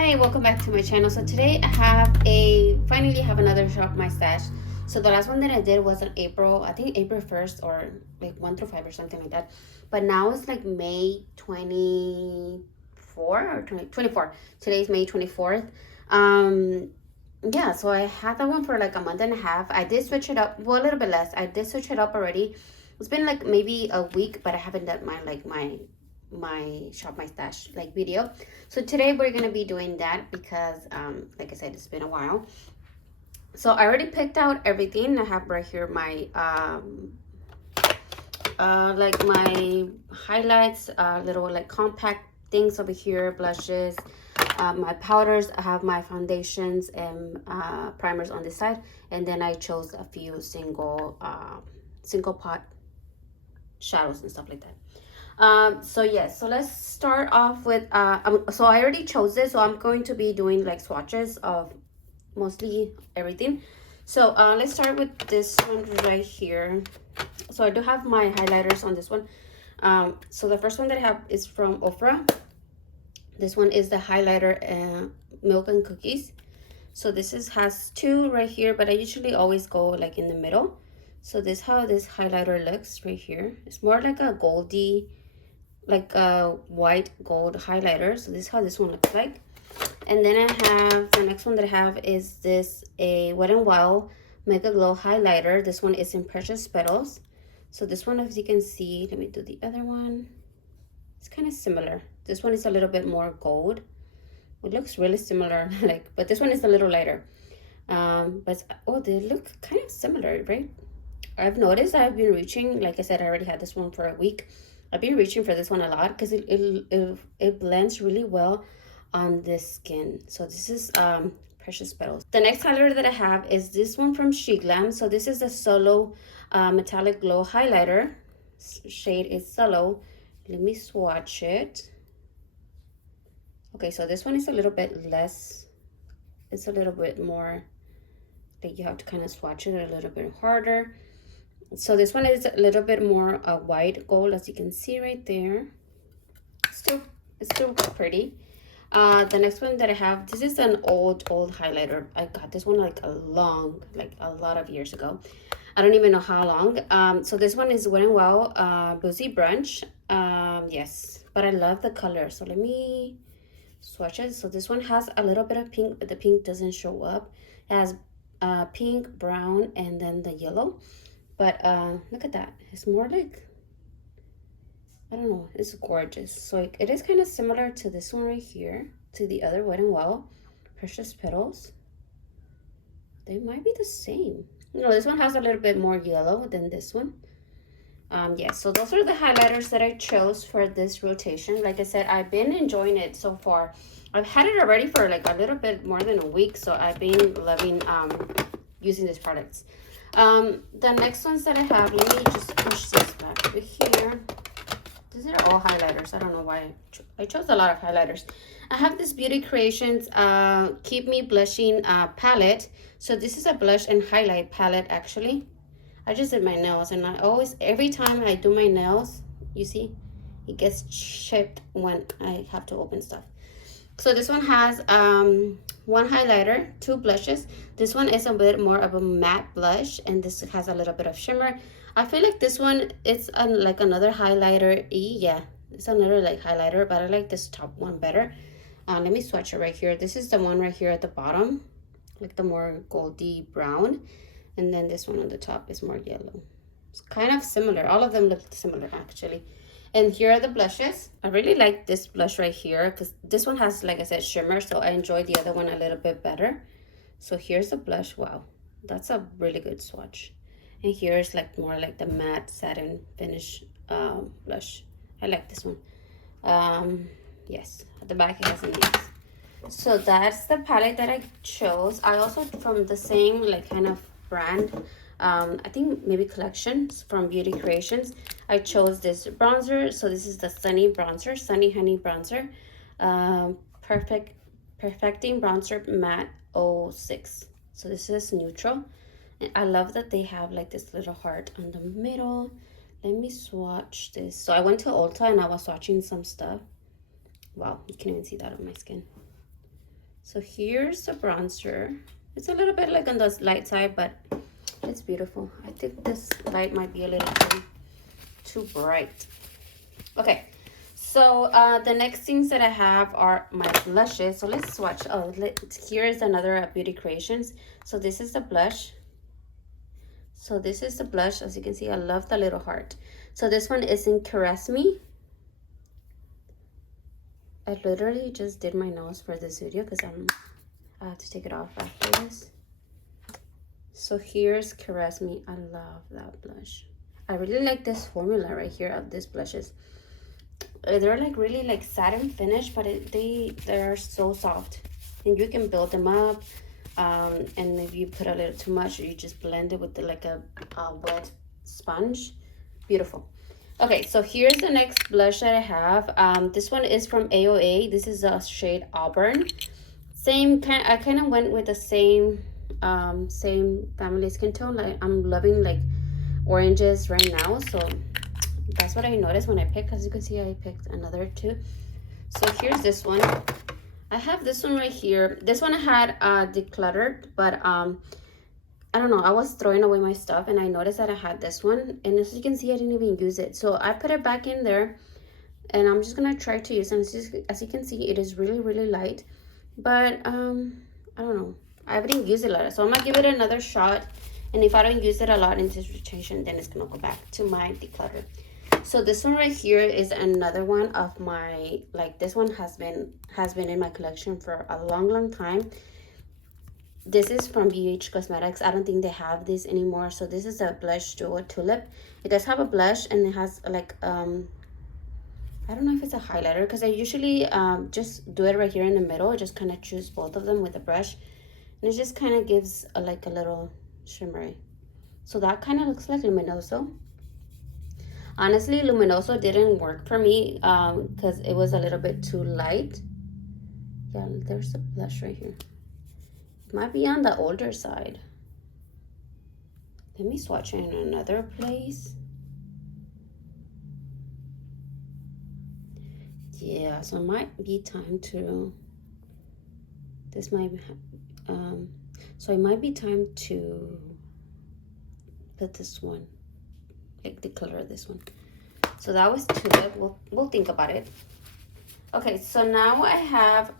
Hi, welcome back to my channel. So today finally have another shop my stash. So the last one that I did was in April, I think April 1st or like 1 through 5 or something like that. But now it's like May 24 or 24. Today's May 24th. Um yeah, so I had that one for like a month and a half. I did switch it up, well, a little bit less. I did switch it up already. It's been like maybe a week, but I haven't done my shop my stash like video. So today we're gonna be doing that because like I said, it's been a while. So I already picked out everything. I have right here my like my highlights, little like compact things over here, blushes, my powders. I have my foundations and primers on this side, and then I chose a few single pot shadows and stuff like that. So yes, so let's start off with so I already chose this, so I'm going to be doing like swatches of mostly everything. So let's start with this one right here. So I do have my highlighters on this one. So the first one that I have is from Ofra. This one is the highlighter Milk and Cookies. So this has two right here, but I usually always go like in the middle. So this how this highlighter looks right here. It's more like a goldy, like a white gold highlighter. So this is how this one looks like. And then I have the next one that I have is this a Wet n Wild Mega Glow highlighter. This one is in Precious Petals. So this one, as you can see, let me do the other one. It's kind of similar. This one is a little bit more gold. It looks really similar, like, but this one is a little lighter. But oh, they look kind of similar, right? I've noticed I've been reaching, like I said, I already had this one for a week. I've been reaching for this one a lot because it blends really well on this skin. So this is Precious Petals. The next highlighter that I have is this one from SheGlam. So this is the Solo Metallic Glow highlighter. Shade is Solo. Let me swatch it. Okay, so this one is a little bit less. It's a little bit more, like you have to kind of swatch it a little bit harder. So this one is a little bit more white gold, as you can see right there. It's still pretty. The next one that I have, this is an old highlighter. I got this one like a lot of years ago. I don't even know how long. So this one is Wet n Wild Boozy Brunch. Yes, but I love the color. So let me swatch it. So this one has a little bit of pink, but the pink doesn't show up. It has pink, brown, and then the yellow. But look at that. It's more like, I don't know, it's gorgeous. So it is kind of similar to this one right here, to the other Wet n Wild Precious Petals. They might be the same. No, this one has a little bit more yellow than this one. Yeah, so those are the highlighters that I chose for this rotation. Like I said, I've been enjoying it so far. I've had it already for like a little bit more than a week, so I've been loving using these products. The next ones that I have, let me just push this back over here. These are all highlighters. I don't know why I chose a lot of highlighters. I have this Beauty Creations Keep Me Blushing palette. So this is a blush and highlight palette actually. I just did my nails, and I always, every time I do my nails, you see, it gets chipped when I have to open stuff. So this one has one highlighter, two blushes. This one is a bit more of a matte blush, and this has a little bit of shimmer. I feel like this one, it's like another highlighter. Yeah, it's another like highlighter, but I like this top one better. Let me swatch it right here. This is the one right here at the bottom, like the more goldy brown. And then this one on the top is more yellow. It's kind of similar. All of them look similar actually. And here are the blushes. I really like this blush right here because this one has, like I said, shimmer. So I enjoy the other one a little bit better. So here's the blush. Wow, that's a really good swatch. And here's like more like the matte satin finish blush. I like this one. Yes, at the back it has these. So that's the palette that I chose. I also, from the same like kind of brand, I think maybe collections from Beauty Creations, I chose this bronzer. So this is the Sunny bronzer, Sunny Honey bronzer, Perfecting Bronzer Matte 06. So this is neutral, and I love that they have like this little heart on the middle. Let me swatch this. So I went to Ulta and I was swatching some stuff. Wow, you can even see that on my skin. So here's the bronzer. It's a little bit like on the light side, but it's beautiful. I think this light might be a little too bright. Okay, so the next things that I have are my blushes. So let's swatch. Oh, here's another Beauty Creations. So this is the blush. So this is the blush. As you can see, I love the little heart. So this one is in Caress Me. I literally just did my nose for this video because I have to take it off after this. So here's Caress Me. I love that blush. I really like this formula right here of these blushes. They're like really like satin finish, but they're so soft, and you can build them up. And if you put a little too much, you just blend it with like a wet sponge. Beautiful. Okay, so here's the next blush that I have. This one is from AOA. This is a shade Auburn. Same kind. I kind of went with the same family skin tone. Like I'm loving like oranges right now, so that's what I noticed when I picked. As you can see, I picked another two. So here's this one. I have this one right here. This one I had decluttered, but I don't know, I was throwing away my stuff and I noticed that I had this one, and as you can see, I didn't even use it. So I put it back in there and I'm just gonna try to use it. As you can see, it is really light, but I don't know, I didn't use it a lot, so I'm gonna give it another shot, and if I don't use it a lot in this rotation, then it's gonna go back to my declutter. So this one right here is another one of my, like, this one has been in my collection for a long time. This is from BH Cosmetics. I don't think they have this anymore. So this is a blush duo tulip. It does have a blush, and it has like I don't know if it's a highlighter, because I usually just do it right here in the middle. I just kind of choose both of them with a brush, and it just kind of gives like a little shimmery. So that kind of looks like Luminoso. Honestly, Luminoso didn't work for me because it was a little bit too light. Yeah, there's a blush right here. Might be on the older side. Let me swatch in another place. Yeah, so it might be time to, this might so it might be time to put this one, like the color of this one. So that was tulip. We'll think about it. Okay, so now I have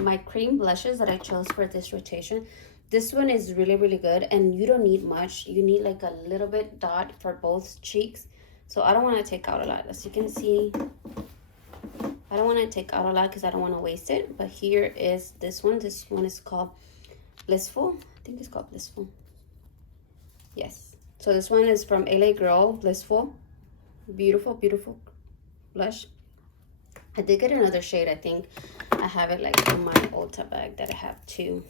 my cream blushes that I chose for this rotation. This one is really good, and you don't need much. You need like a little bit dot for both cheeks. So I don't want to take out a lot. As you can see, I don't want to take out a lot because I don't want to waste it. But here is this one. This one is called Blissful. I think it's called Blissful. Yes. So this one is from LA Girl, Blissful. Beautiful blush. I did get another shade. I think I have it like in my Ulta bag that I have to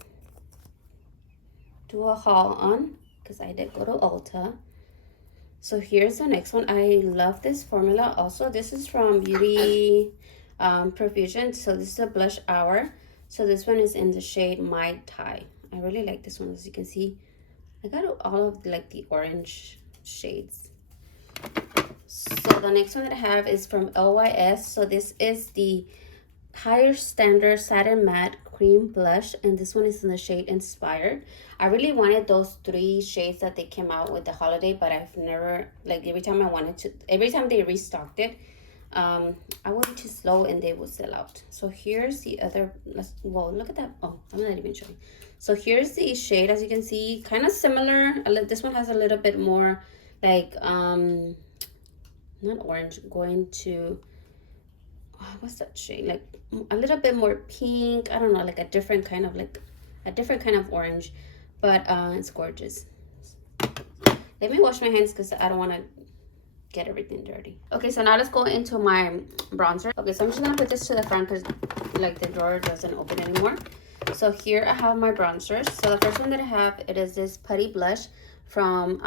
do a haul on, because I did go to Ulta. So here's the next one. I love this formula also. This is from Beauty Profusion. So this is a blush hour. So this one is in the shade Mai Tai. I really like this one. As you can see, I got all of like the orange shades. So the next one that I have is from LYS. So this is the Higher Standard Satin Matte Cream Blush, and this one is in the shade Inspired. I really wanted those 3 shades that they came out with the holiday, but I've never, like, every time they restocked it, I went too slow and they would sell out. So here's the other, well, look at that. Oh, I'm not even showing. So here's the shade. As you can see, kind of similar. This one has a little bit more like not orange, going to, what's that shade, like a little bit more pink. I don't know, like a different kind of orange, but it's gorgeous. Let me wash my hands because I don't want to get everything dirty. Okay, so now let's go into my bronzer. Okay, so I'm just gonna put this to the front because like the drawer doesn't open anymore. So here I have my bronzers. So the first one that I have, it is this putty blush from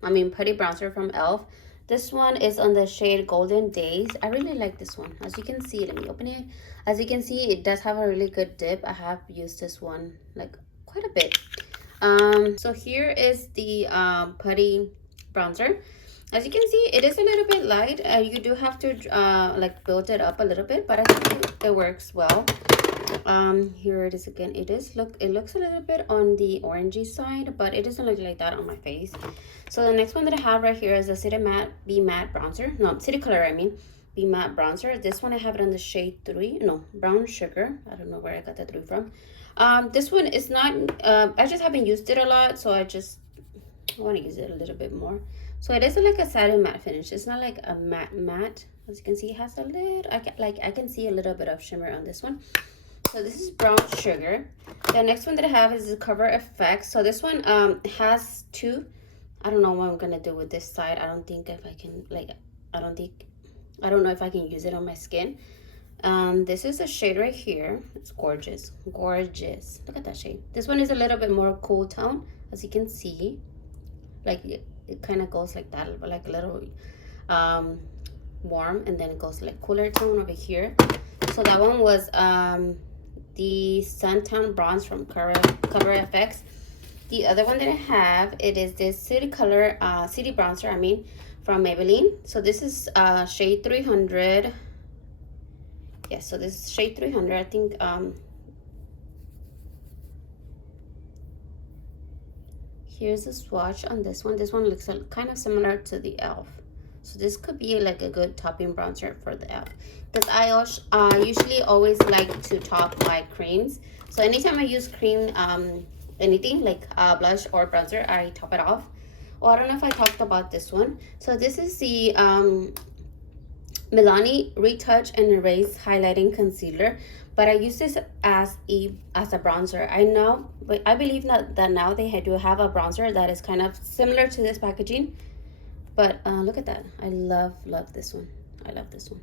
putty bronzer from e.l.f. This one is on the shade Golden Days. I really like this one. As you can see, let me open it. As you can see, it does have a really good dip. I have used this one like quite a bit. So here is the putty bronzer. As you can see, it is a little bit light. You do have to like build it up a little bit, but I think it works well. Here it is again. It looks a little bit on the orangey side, but it doesn't look like that on my face. So the next one that I have right here is a City Matte Be Matte Bronzer. No, City Color, I mean. Be Matte Bronzer. This one I have it on the shade 3. No, Brown Sugar. I don't know where I got the 3 from. This one is not, I just haven't used it a lot, so I want to use it a little bit more. So it is like a satin matte finish. It's not like a matte. As you can see, it has a little, I can see a little bit of shimmer on this one. So this is Brown Sugar. The next one that I have is the Cover FX. So this one has 2. I don't know what I'm gonna do with this side. I don't think if I can, like, I don't know if I can use it on my skin. This is a shade right here. It's gorgeous, gorgeous. Look at that shade. This one is a little bit more cool tone, as you can see. Like it kind of goes like that, like a little warm, and then it goes like cooler tone over here. So that one was the Suntan Bronze from Cover FX. The other one that I have, it is this City Color City Bronzer, I mean, from Maybelline. So this is shade 300. Yeah, so this is shade 300. I think here's a swatch on this one. This one looks kind of similar to the e.l.f. So this could be like a good topping bronzer for the e.l.f. Because I usually always like to top my creams. So anytime I use cream, anything like blush or bronzer, I top it off. Oh, I don't know if I talked about this one. So this is the Milani Retouch and Erase Highlighting Concealer, but I use this as a bronzer. I believe that now they do have a bronzer that is kind of similar to this packaging, but look at that. I love this one. I love this one.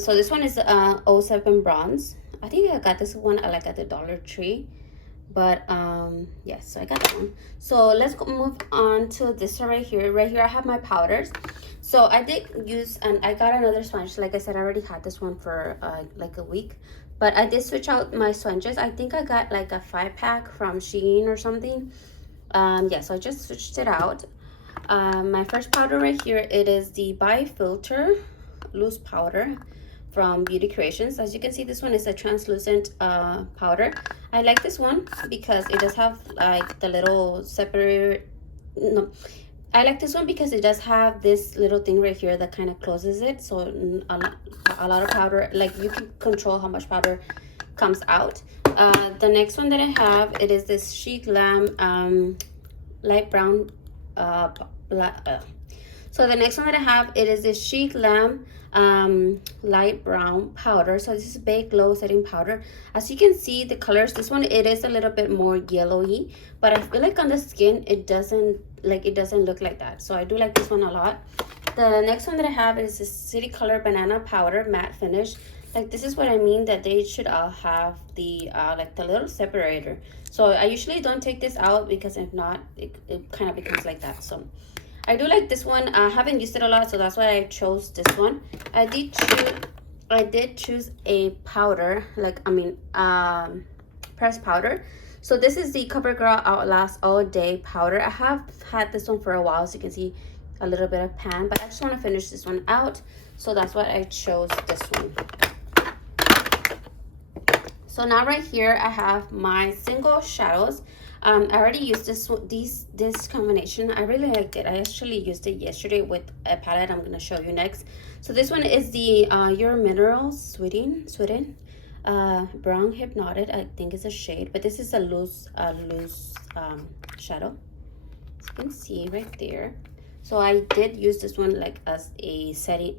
So this one is 07 Bronze. I think I got this one like at the Dollar Tree. But yes, so I got that one. So let's move on to this one right here. Right here I have my powders. So I did use, and I got another sponge. Like I said, I already had this one for like a week, but I did switch out my sponges. I think I got like a 5-pack from Shein or something. Yeah, so I just switched it out. My first powder right here, it is the Bi-Filter Loose Powder from Beauty Creations. As you can see, this one is a translucent powder. I like this one because it does have like the little separator. No, I like this one because it does have this little thing right here that kind of closes it, so a lot of powder, like you can control how much powder comes out. The next one that I have, it is this Chic Glam light brown so the next one that I have, it is this Chic Glam light brown powder. So this is Bake Glow setting powder. As you can see, the colors, this one, it is a little bit more yellowy, but I feel like on the skin it doesn't look like that. So I do like this one a lot. The next one that I have is this City Color Banana Powder Matte Finish. Like, this is what I mean, that they should all have the like the little separator. So I usually don't take this out, because if not, it kind of becomes like that. So I do like this one. I haven't used it a lot, so that's why I chose this one. I did choose a powder, pressed powder. So this is the CoverGirl Outlast All Day powder. I have had this one for a while, so you can see a little bit of pan, but I just want to finish this one out, so that's why I chose this one. So now right here I have my single shadows. I already used this combination. I really liked it. I actually used it yesterday with a palette I'm going to show you next. So this one is the Your Minerals Sweden Brown Hypnotic. I think it's a shade, but this is a loose shadow, as you can see right there. So I did use this one like as a setting,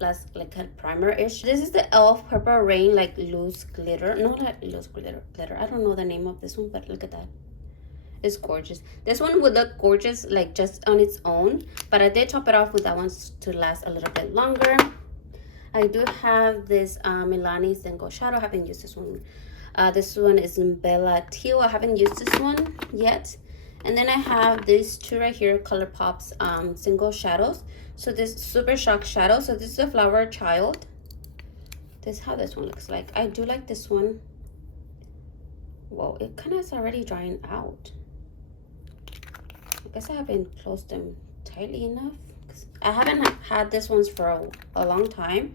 like a primer-ish. This is the e.l.f. Purple Rain like loose glitter. No, not loose glitter. I don't know the name of this one, but look at that. It's gorgeous. This one would look gorgeous like just on its own, but I did top it off with that one to last a little bit longer. I do have this Milani Single Shadow. I haven't used this one. This one is in Bella Teal. I haven't used this one yet. And then I have these two right here, ColourPop's Single Shadows. So this Super Shock Shadow. So this is a Flower Child. This is how this one looks like. I do like this one. Whoa, it kind of is already drying out. I guess I haven't closed them tightly enough. I haven't had this ones for a long time.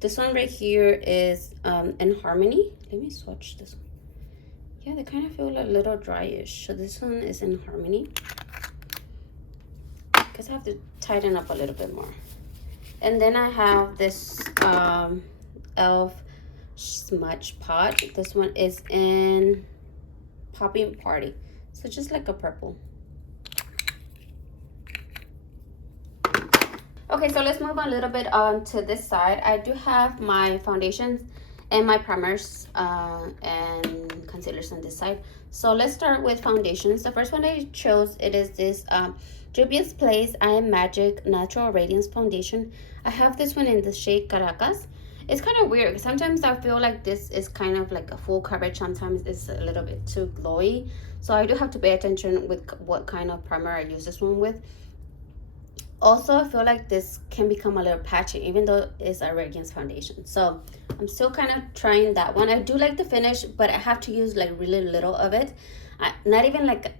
This one right here is in Harmony. Let me swatch this one. Yeah, they kind of feel a little dryish. So this one is in Harmony. Because I have to tighten up a little bit more. And then I have this e.l.f. smudge pot. This one is in Popping Party. So just like a purple. Okay, so let's move a little bit on to this side. I do have my foundations and my primers and concealers on this side. So let's start with foundations. The first one I chose, it is this Juvia's Place I Am Magic Natural Radiance Foundation. I have this one in the shade Caracas. It's kind of weird. Sometimes I feel like this is kind of like a full coverage. Sometimes it's a little bit too glowy. So I do have to pay attention with what kind of primer I use this one with. Also, I feel like this can become a little patchy even though it's a radiance foundation. So I'm still kind of trying that one. I do like the finish, but I have to use like really little of it. Not even like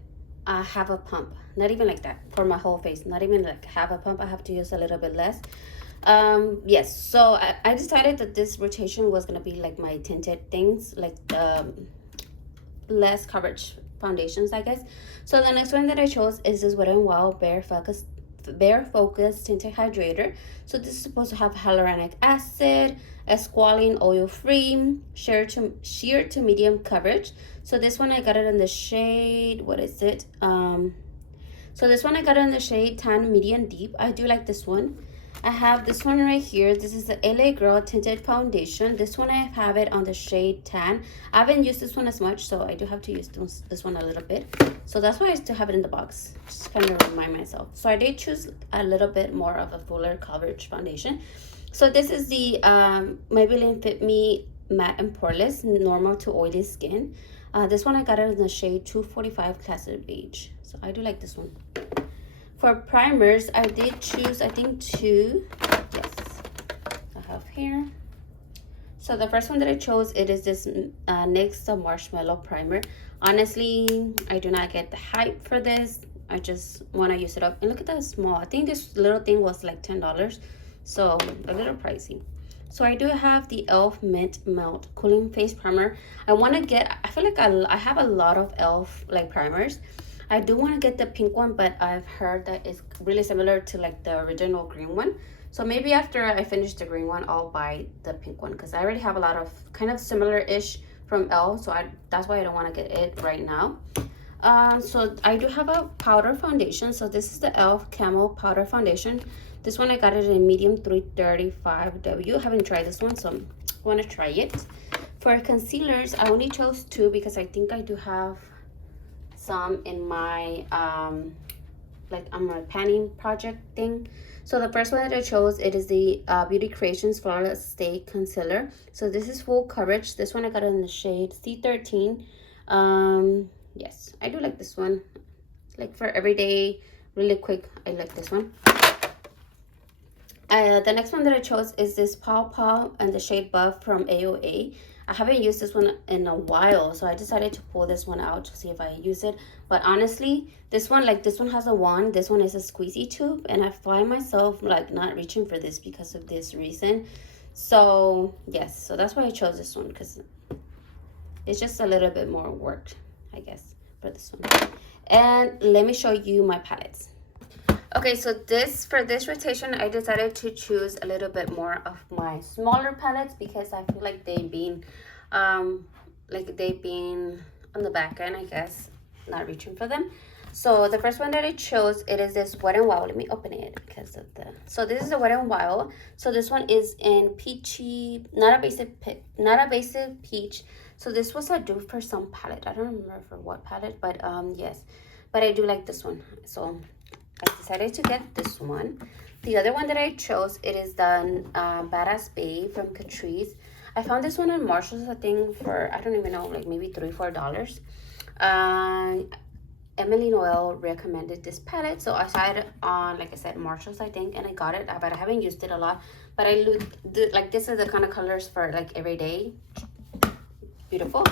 half a pump. Not even like that for my whole face. Not even like half a pump. I have to use a little bit less. Yes, so I decided that this rotation was going to be like my tinted things, like the less coverage foundations, I guess. So the next one that I chose is this Wet n Wild Bare Focus Tinted Hydrator. So this is supposed to have hyaluronic acid, squalene oil free, sheer to medium coverage. So this one I got it in the shade, what is it? So this one I got it in the shade Tan Medium Deep. I do like this one. I have this one right here. This is the LA Girl Tinted Foundation. This one I have it on the shade Tan. I haven't used this one as much, so I do have to use this one a little bit. So that's why I still have it in the box. Just kind of remind myself. So I did choose a little bit more of a fuller coverage foundation. So this is the Maybelline Fit Me Matte and Poreless Normal to Oily Skin. This one I got it in the shade 245 Classic Beige. So I do like this one. For primers, I did choose, I think, two. Yes, I have here. So the first one that I chose, it is this NYX Marshmallow Primer. Honestly, I do not get the hype for this. I just want to use it up. And look at that small. I think this little thing was like $10. So a little pricey. So I do have the e.l.f. Mint Melt Cooling Face Primer. I want to get, I feel like I have a lot of e.l.f. like primers. I do want to get the pink one, but I've heard that it's really similar to like the original green one. So maybe after I finish the green one, I'll buy the pink one because I already have a lot of kind of similar-ish from e.l.f. So that's why I don't want to get it right now. So I do have a powder foundation. So this is the e.l.f. Camo Powder Foundation. This one I got it in medium 335W. I haven't tried this one, so I want to try it. For concealers, I only chose two because I think I do have some in my like on my panning project thing. So the first one that I chose, it is the Beauty Creations Flawless Stay Concealer. So this is full coverage. This one I got it in the shade C13. Yes, I do like this one. Like for everyday, really quick, I like this one. The next one that I chose is this Paw Paw and the shade Buff from AOA. I haven't used this one in a while, so I decided to pull this one out to see if I use it. But honestly, this one has a wand. This one is a squeezy tube, and I find myself like not reaching for this because of this reason. So yes, so that's why I chose this one, because it's just a little bit more work, I guess, for this one. And let me show you my palettes. Okay, so for this rotation, I decided to choose a little bit more of my smaller palettes because I feel like they've been on the back end, I guess, not reaching for them. So the first one that I chose, it is this Wet n Wild. Let me open it because of the. So this is the Wet n Wild. So this one is in peachy, not a basic peach. So this was a dupe for some palette. I don't remember for what palette, but yes, but I do like this one. So I decided to get this one. The other one that I chose, it is the Badass Babe from Catrice. I found this one on Marshalls, I think, for, I don't even know, like maybe $3-4. Emily Noel recommended this palette, so I saw it on, like I said, Marshalls, I think, and I got it, but I haven't used it a lot. But I look like this is the kind of colors for like every day. Beautiful.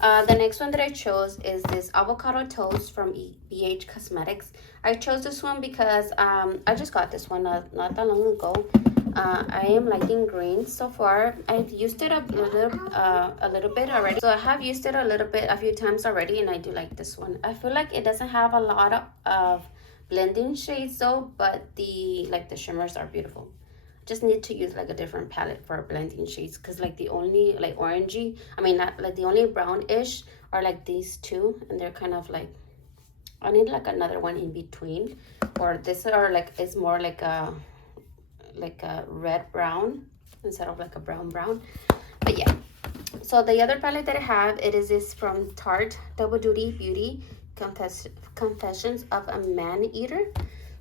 The next one that I chose is this Avocado Toast from BH Cosmetics. I chose this one because I just got this one not that long ago. I am liking green so far. I've used it a little bit already. So I have used it a few times already, and I do like this one. I feel like it doesn't have a lot of blending shades though, but the shimmers are beautiful. Just need to use like a different palette for blending shades, because like the only like orangey, I mean not like the only brownish are like these two, and they're kind of like, I need like another one in between, or this are like, it's more like a red brown instead of like a brown. But yeah, so the other palette that I have, it is this from Tarte Double Duty Beauty Confessions of a Man Eater.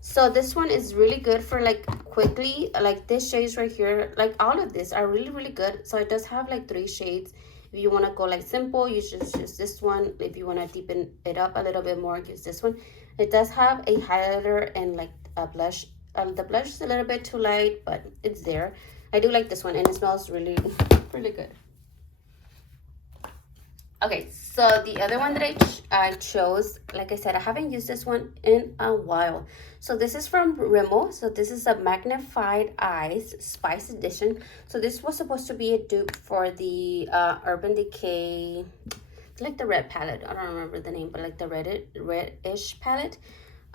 So this one is really good for like quickly, like this shades right here, like all of these are really good. So it does have like 3 shades. If you want to go like simple, you just use this one. If you want to deepen it up a little bit more, use this one. It does have a highlighter and like a blush. The blush is a little bit too light, but it's there. I do like this one, and it smells really good. Okay, so the other one that I chose, like I said, I haven't used this one in a while. So this is from Rimmel. So this is a Magnified Eyes Spice Edition. So this was supposed to be a dupe for the Urban Decay, like the red palette. I don't remember the name, but like the reddish palette.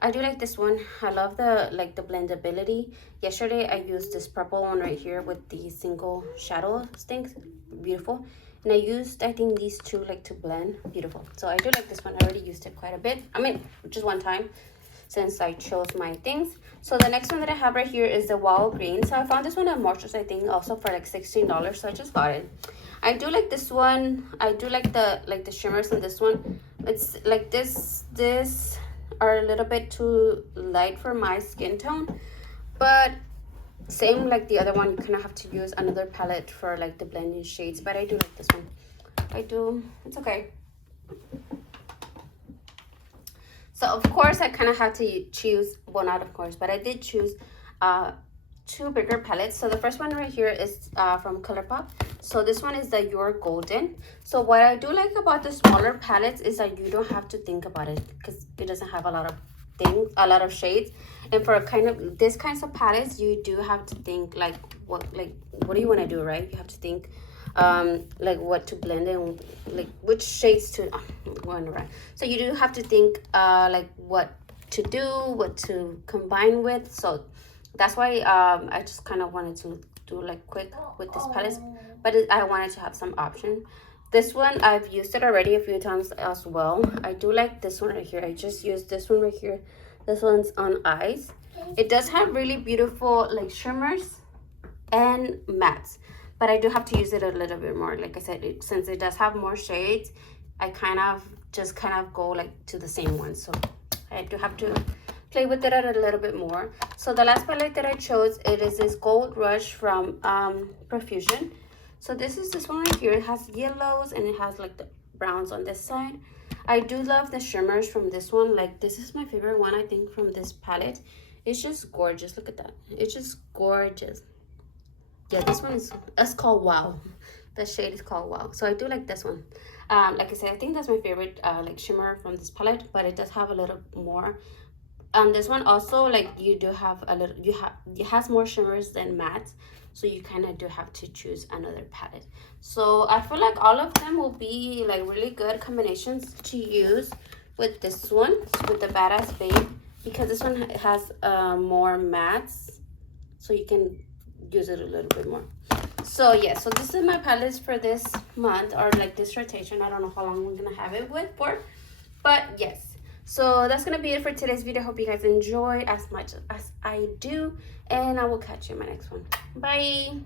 I do like this one. I love the blendability. Yesterday I used this purple one right here with the single shadow stinks. Beautiful. And I used, I think, these two like to blend. Beautiful. So I do like this one. I already used it quite a bit. I mean, just one time since I chose my things. So the next one that I have right here is the Wild Green. So I found this one at Marshalls, I think, also for like $16. So I just got it. I do like this one. I do like the shimmers in this one. It's like this are a little bit too light for my skin tone, but same like the other one, you kind of have to use another palette for like the blending shades. But I do like this one. I do. It's okay. So of course I kind of had to choose, well, not of course, but I did choose 2 bigger palettes. So the first one right here is from ColourPop. So this one is the You're Golden. So what I do like about the smaller palettes is that you don't have to think about it, because it doesn't have a lot of shades. And for this kinds of palettes, you do have to think like what do you want to do, right? You have to think like what to blend and like which shades to right. So you do have to think like what to do, what to combine with. So that's why I just kind of wanted to do like quick with this palette, but I wanted to have some option. This one I've used it already a few times as well. I do like this one right here. I just used this one right here. This one's on Eyes. It does have really beautiful like shimmers and mattes, but I do have to use it a little bit more. Like I said, since it does have more shades, I kind of go like to the same one. So I do have to play with it a little bit more. So the last palette that I chose, it is this Gold Rush from Profusion. So this is this one right here. It has yellows and it has like the browns on this side. I do love the shimmers from this one. Like this is my favorite one, I think, from this palette. It's just gorgeous. Look at that. It's just gorgeous. Yeah, this one is, it's called Wow. The shade is called Wow. So I do like this one. Like I said, I think that's my favorite like shimmer from this palette, but it does have a little more. This one also, like, you do have a little, it has more shimmers than mattes, so you kind of do have to choose another palette. So I feel like all of them will be like really good combinations to use with this one, with the Badass Babe, because this one has more mattes, so you can use it a little bit more. So yeah, so this is my palettes for this month, or like this rotation. I don't know how long we're gonna have it for, but yes. So that's gonna be it for today's video. Hope you guys enjoyed as much as I do, and I will catch you in my next one. Bye.